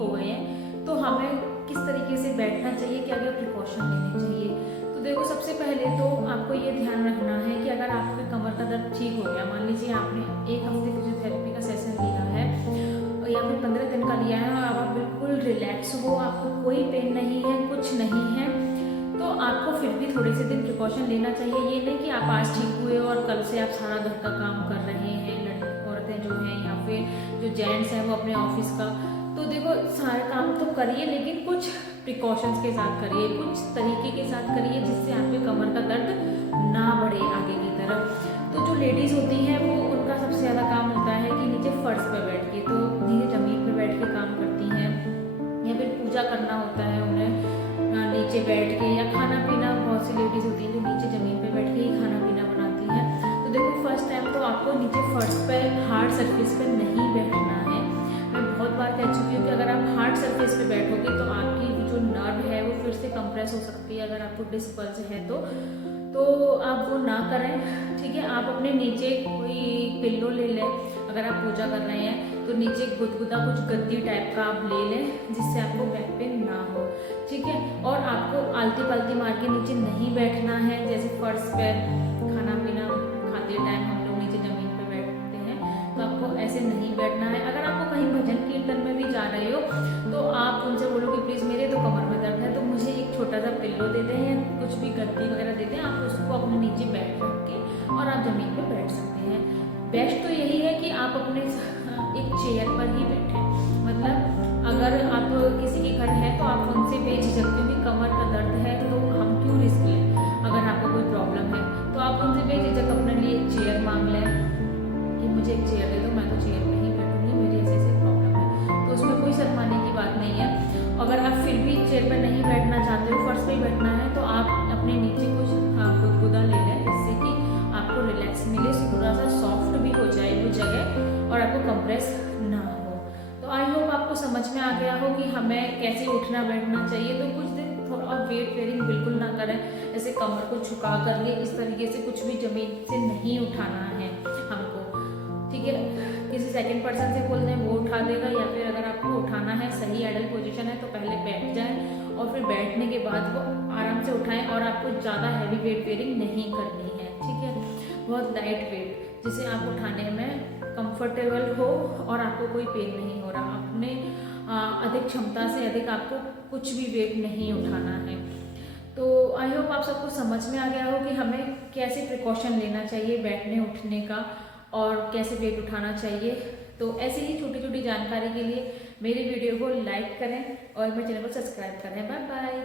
हो गए हैं तो हमें किस तरीके से बैठना चाहिए, क्या क्या प्रिकॉशन लेने चाहिए। तो देखो, सबसे पहले तो आपको ये ध्यान रखना है कि अगर आपके कमर का दर्द ठीक हो गया, मान लीजिए आपने 1 हफ्ते फिजियोथेरेपी का सेशन लिया है या फिर 15 दिन का लिया है और अब आप बिल्कुल रिलैक्स हो, आपको कोई पेन नहीं है, कुछ नहीं है, तो आपको फिर भी थोड़े से दिन प्रिकॉशन लेना चाहिए। ये नहीं कि आप आज ठीक हुए और कल से आप सारा घर का काम कर रहे हैं, औरतें जो हैं या फिर जो जेंट्स हैं वो अपने ऑफिस का। तो देखो, सारे काम तो करिए लेकिन कुछ प्रिकॉशंस के साथ करिए, कुछ तरीके के साथ करिए जिससे आपके कमर का दर्द ना बढ़े आगे की तरफ। तो जो लेडीज़ होती हैं वो, उनका सबसे ज़्यादा काम होता है कि नीचे फर्श पर बैठ के, तो नीचे ज़मीन पर बैठ के काम करती हैं, या फिर पूजा करना होता है उन्हें नीचे बैठ के, या खाना पीना, बहुत सी लेडीज़ होती हैं जो नीचे ज़मीन पर बैठ के ही खाना पीना बनाती हैं। तो देखो, फर्स्ट टाइम तो आपको नीचे फर्श पर हार्ड सरफेस पर नहीं बैठना है। मैं बहुत बार कह चुकी हूँ कि अगर आप हार्ड सरफेस पे बैठोगे तो आपकी जो नर्व है वो फिर से कंप्रेस हो सकती है। अगर आपको डिस्क बल्ज है तो आप वो ना करें, ठीक है। आप अपने नीचे कोई पिल्लो ले लें, अगर आप पूजा कर रहे हैं तो नीचे गुदगुदा कुछ गद्दी टाइप का आप ले लें जिससे आपको बैक पेन ना हो, ठीक है। और आपको आलती पालती मार के नीचे नहीं बैठना है, जैसे फर्श पर खाना पीना खाते टाइम हम लोग नीचे ज़मीन पर बैठते हैं, तो आपको ऐसे नहीं बैठना है। अगर आपको कहीं भजन कीर्तन में भी जा रहे हो तो आप उनसे बोलो कि प्लीज़ मेरे तो कमर में दर्द है तो मुझे एक छोटा सा पिल्लो दे दें या कुछ भी गद्दी वगैरह दे दें, आप उसको अपने नीचे बैठ रख के और आप ज़मीन पे बैठ सकते हैं। बेस्ट तो यही है कि आप अपने एक चेयर पर ही बैठें। मतलब अगर आप किसी के घर हैं तो आप उनसे बेझिझक, क्योंकि कमर का दर्द है तो हम क्यों रिस्क लें। अगर आपको कोई प्रॉब्लम है तो आप उनसे बेझिझक अपने लिए एक चेयर मांग लें कि मुझे एक चेयर दे दो, मैं तो चेयर में ही बैठूंगी, मेरी ऐसे ऐसे प्रॉब्लम है। तो उसमें कोई शर्माने की बात नहीं है। अगर आप फिर भी चेयर पर नहीं बैठना चाहते हो, फर्श पे ही बैठना है, तो आप अपने नीचे कुछ गुदगुदा ले लें जिससे कि आपको रिलैक्स मिले, थोड़ा सा सॉफ्ट भी हो जाए वो जगह और आपको कंप्रेस ना हो। तो आई होप आपको समझ में आ गया हो कि हमें कैसे उठना बैठना चाहिए। तो कुछ दिन थोड़ा वेट बेयरिंग बिल्कुल ना करें, ऐसे कमर को झुका करके इस तरीके से कुछ भी ज़मीन से नहीं उठाना है हमको, ठीक है। किसी सेकंड पर्सन से बोल दें वो उठा देगा, या फिर अगर आपको उठाना है, सही एडल पोजीशन है तो पहले बैठ जाएं और फिर बैठने के बाद वो आराम से उठाएं। और आपको ज़्यादा हैवी वेट बेयरिंग नहीं करनी है, ठीक है। बहुत लाइट वेट जिसे आप उठाने में कंफर्टेबल हो और आपको कोई पेन नहीं हो रहा। अपने अधिक क्षमता से अधिक आपको कुछ भी वेट नहीं उठाना है। तो आई होप आप सबको समझ में आ गया हो कि हमें कैसे प्रिकॉशन लेना चाहिए बैठने उठने का और कैसे वेट उठाना चाहिए। तो ऐसी ही छोटी छोटी जानकारी के लिए मेरी वीडियो को लाइक करें और मेरे चैनल को सब्सक्राइब करें। Bye bye.